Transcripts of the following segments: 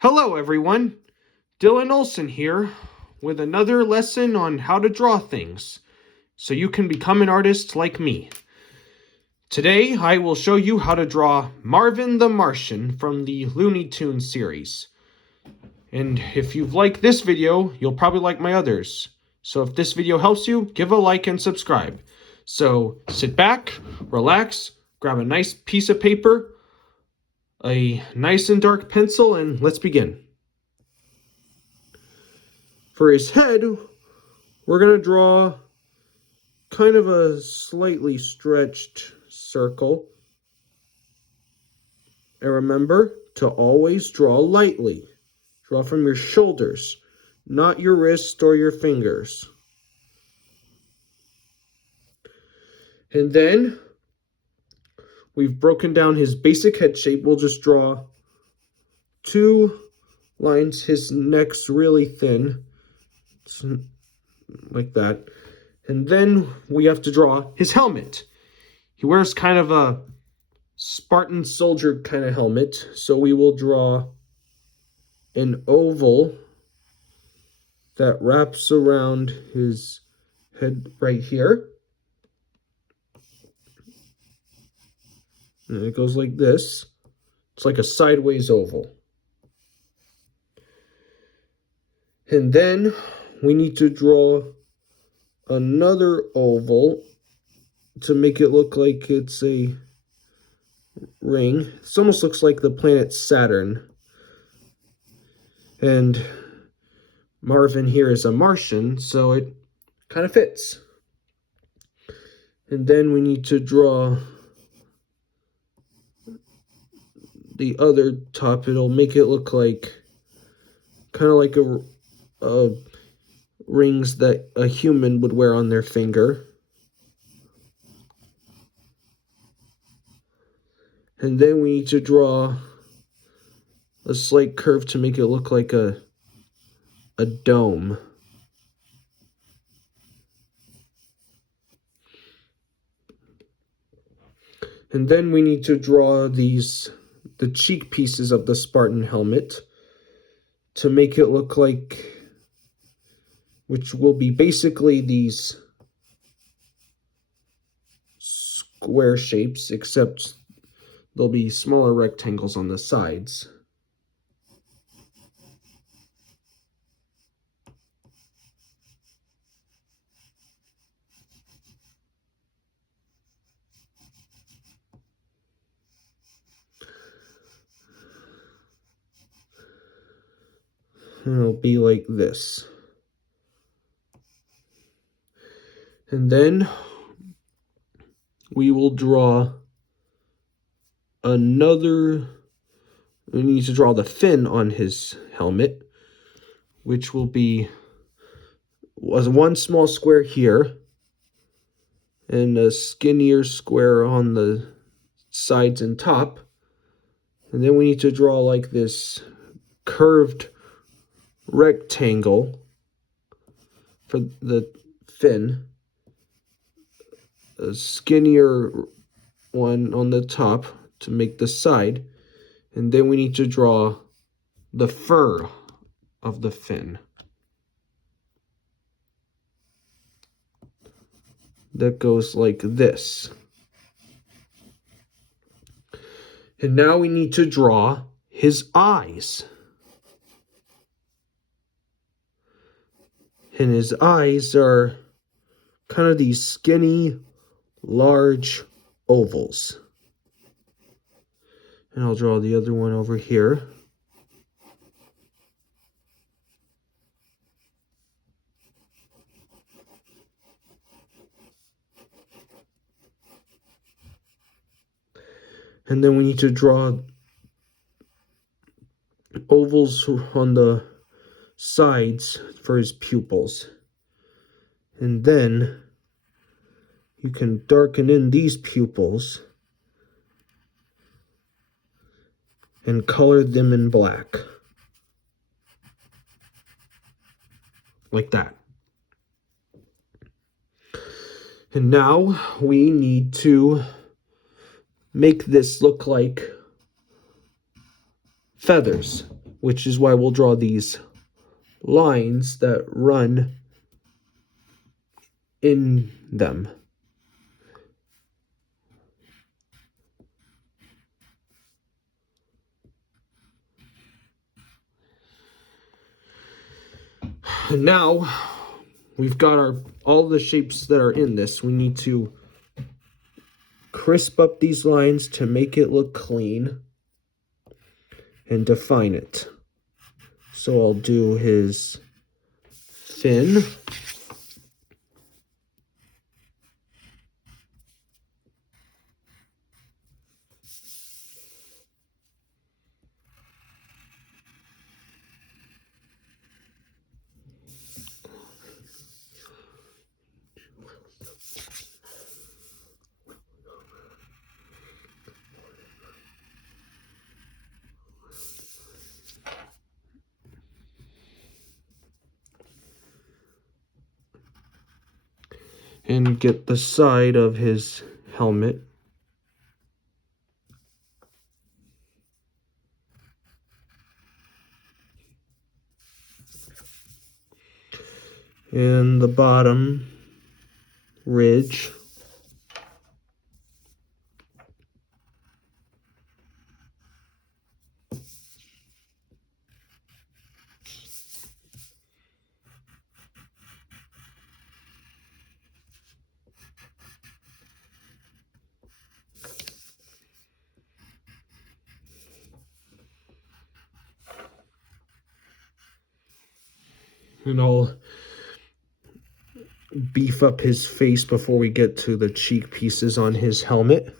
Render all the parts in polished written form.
Hello everyone, Dylan Olson here with another lesson on how to draw things so you can become an artist like me. Today I will show you how to draw Marvin the Martian from the Looney Tunes series. And if you've liked this video, you'll probably like my others. So if this video helps you, give a like and subscribe. So sit back, relax, grab a nice piece of paper, a nice and dark pencil, and let's begin. For his head, we're going to draw kind of a slightly stretched circle. And remember to always draw lightly. Draw from your shoulders, not your wrist or your fingers. And then we've broken down his basic head shape. We'll just draw two lines. His neck's really thin, like that. And then we have to draw his helmet. He wears kind of a Spartan soldier kind of helmet. So we will draw an oval that wraps around his head right here. And it goes like this. It's like a sideways oval. And then we need to draw another oval to make it look like it's a ring. This almost looks like the planet Saturn. And Marvin here is a Martian, so it kind of fits. And then we need to draw the other top. It'll make it look like kind of like a rings that a human would wear on their finger. And then we need to draw a slight curve to make it look like a dome. And then we need to draw the cheek pieces of the Spartan helmet to make it look like, which will be basically these square shapes, except there'll be smaller rectangles on the sides. And it'll be like this. And then we will draw we need to draw the fin on his helmet, which will be one small square here and a skinnier square on the sides and top. And then we need to draw like this curved rectangle for the fin, a skinnier one on the top to make the side, and then we need to draw the fur of the fin. That goes like this. And now we need to draw his eyes. And his eyes are kind of these skinny, large ovals. And I'll draw the other one over here. And then we need to draw ovals on the sides for his pupils. And then you can darken in these pupils and color them in black. Like that. And now we need to make this look like feathers. which is why we'll draw these lines that run in them. Now we've got all the shapes that are in this. We need to crisp up these lines to make it look clean and define it. So I'll do his fin. And get the side of his helmet. And the bottom ridge. And I'll beef up his face before we get to the cheek pieces on his helmet.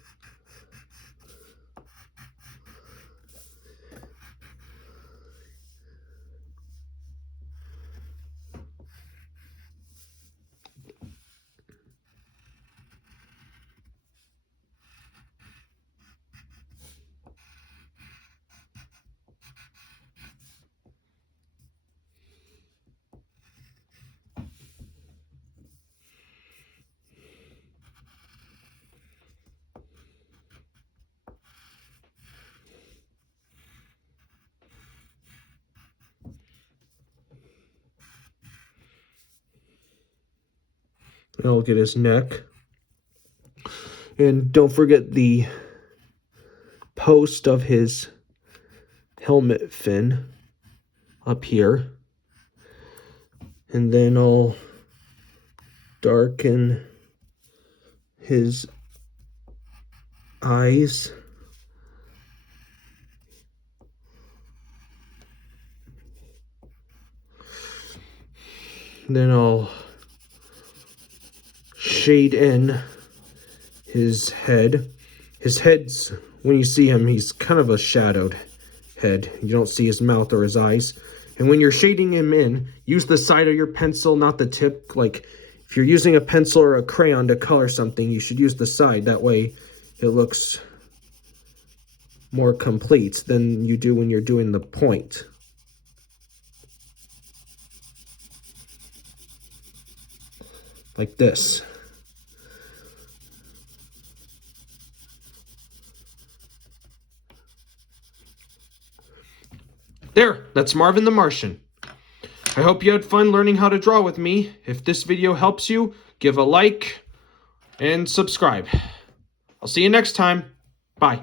And I'll get his neck. And don't forget the post of his helmet fin up here. And then I'll darken his eyes. Then I'll shade in his head. His head's, when you see him, he's kind of a shadowed head. You don't see his mouth or his eyes. And when you're shading him in, use the side of your pencil, not the tip. Like, if you're using a pencil or a crayon to color something, you should use the side. That way it looks more complete than you do when you're doing the point. Like this. There, that's Marvin the Martian. I hope you had fun learning how to draw with me. If this video helps you, give a like and subscribe. I'll see you next time. Bye.